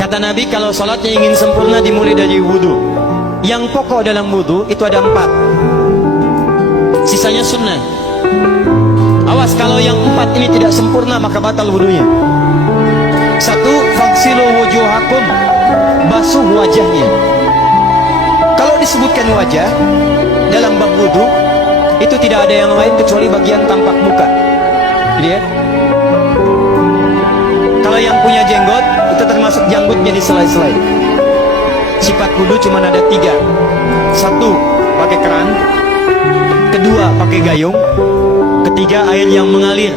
Kata Nabi, kalau sholatnya ingin sempurna dimulai dari wudhu. Yang pokok dalam wudhu itu ada 4, sisanya sunnah. Awas kalau yang 4 ini tidak sempurna maka batal wudhunya. 1, faghsilu wujuhakum, basuh wajahnya. Kalau disebutkan wajah dalam bab wudhu, itu tidak ada yang lain kecuali bagian tampak muka. Lihat, kalau yang punya jenggot itu termasuk janggutnya di selai-selai. Sifat wudhu cuma ada 3. 1, pakai keran. 2, pakai gayung. 3, air yang mengalir.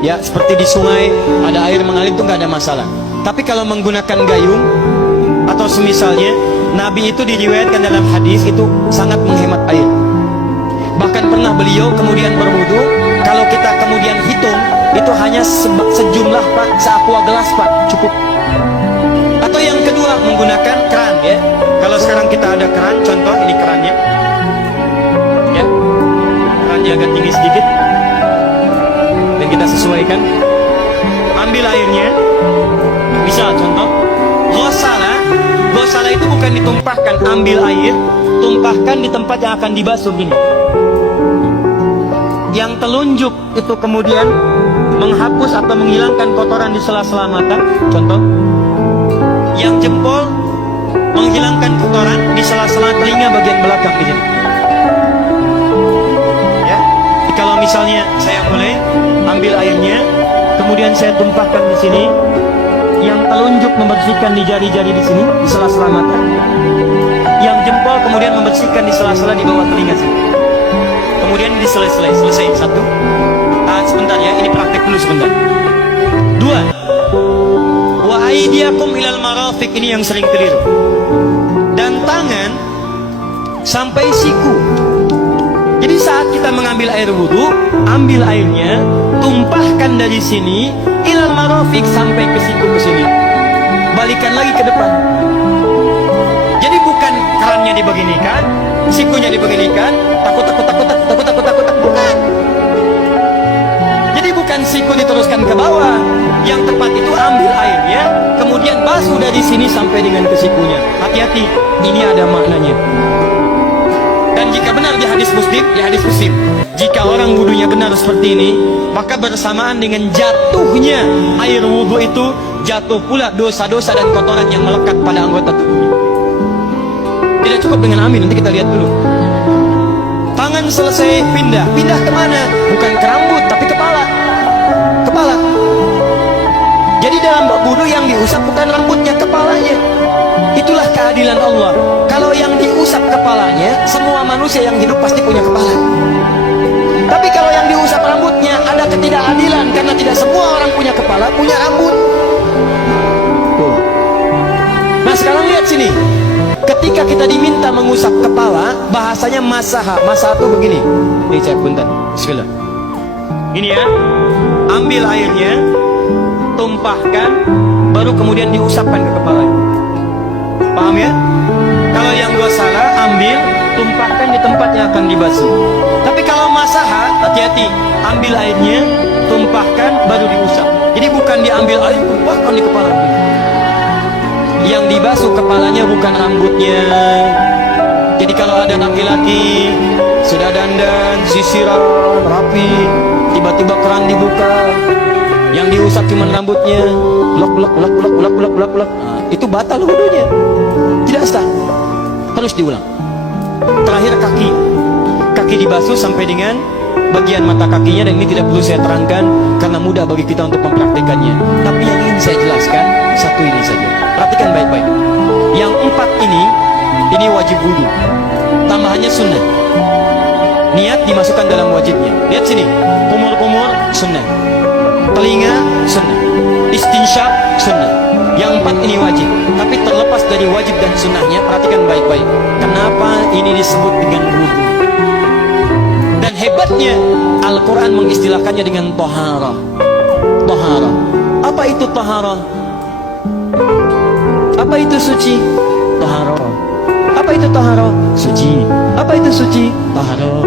Ya, seperti di sungai ada air mengalir itu nggak ada masalah. Tapi kalau menggunakan gayung atau semisalnya, Nabi itu diriwayatkan dalam hadis itu sangat menghemat air. Bahkan pernah beliau kemudian berwudu, kalau kita kemudian hitung itu hanya sejumlah Pak, seaqua gelas Pak, cukup. Atau yang kedua menggunakan keran ya. Kalau sekarang kita ada keran, contoh ini kerannya. Ya. Kerannya agak tinggi sedikit. Dan kita sesuaikan. Ambil airnya. Bisa contoh Ghosala itu bukan ditumpahkan, ambil air, tumpahkan di tempat yang akan dibasuh gini. Yang telunjuk itu kemudian menghapus atau menghilangkan kotoran di sela-sela mata, contoh. Yang jempol menghilangkan kotoran di sela-sela telinga bagian belakang ini. Ya. Kalau misalnya saya mulai ambil airnya, kemudian saya tumpahkan di sini. Yang telunjuk membersihkan di jari-jari di sini, di sela-sela mata. Yang jempol kemudian membersihkan di sela-sela di bawah telinga sini. Kemudian di selesai 1. Sebentar ya, ini praktek dulu sebentar. 2, wa aydiyakum ilal marafiq, ini yang sering keliru. Dan tangan sampai siku. Jadi saat kita mengambil air wudhu, ambil airnya, tumpahkan dari sini ilal marafiq sampai ke siku ke sini. Balikan lagi ke depan. Jadi bukan kerannya dibeginikan, sikunya dibeginikan, takut, bukan. Jadi bukan siku diteruskan ke bawah. Yang tepat itu ambil airnya, kemudian basuh dari sini sampai dengan ke sikunya. Hati-hati, ini ada maknanya. Dan jika benar di hadis Muslim, jika orang wudunya benar seperti ini, maka bersamaan dengan jatuhnya air wudu itu, jatuh pula dosa-dosa dan kotoran yang melekat pada anggota tubuhnya. Tidak cukup dengan amin, nanti kita lihat dulu. Tangan selesai pindah kemana? Bukan ke rambut, tapi kepala. Jadi dalam bab wudu yang diusap bukan rambutnya, kepalanya. Itulah keadilan Allah. Kalau yang diusap kepalanya, semua manusia yang hidup pasti punya kepala. Tapi kalau yang diusap rambutnya, ada ketidakadilan, karena tidak semua orang punya kepala, punya rambut. Tuh. Nah sekarang lihat sini. Ketika kita diminta mengusap kepala, bahasanya masaha. Masaha itu begini. Ini cek bentar. Bismillah. Ini ya. Ambil airnya, tumpahkan, baru kemudian diusapkan ke kepalanya. Paham ya? Kalau yang gua salah, ambil, tumpahkan di tempat yang akan dibasuh. Tapi kalau masaha, hati-hati. Ambil airnya, tumpahkan, baru diusap. Jadi bukan diambil air, tumpahkan di kepala. Yang dibasuh kepalanya bukan rambutnya. Jadi kalau ada laki-laki sudah dandan, sisiran, rapi, tiba-tiba keran dibuka, yang diusap cuma rambutnya, ulak. Itu batal wudunya, tidak sah, harus diulang. Terakhir kaki dibasuh sampai dengan bagian mata kakinya, dan ini tidak perlu saya terangkan karena mudah bagi kita untuk mempraktikannya. Tapi yang ingin saya jelaskan satu ini saja. Perhatikan baik-baik. Yang 4 ini wajib wudu. Tambahannya sunnah. Niat dimasukkan dalam wajibnya. Lihat sini, kumur-kumur sunnah, telinga sunnah, istinsyaq sunnah. Yang 4 ini wajib. Tapi terlepas dari wajib dan sunnahnya, perhatikan baik-baik. Kenapa ini disebut dengan wudu? Dan hebatnya Al-Quran mengistilahkannya dengan toharah. Toharah. Apa itu toharah? Apa itu suci? Toharah. Apa itu toharah? Suci. Apa itu suci? Toharah.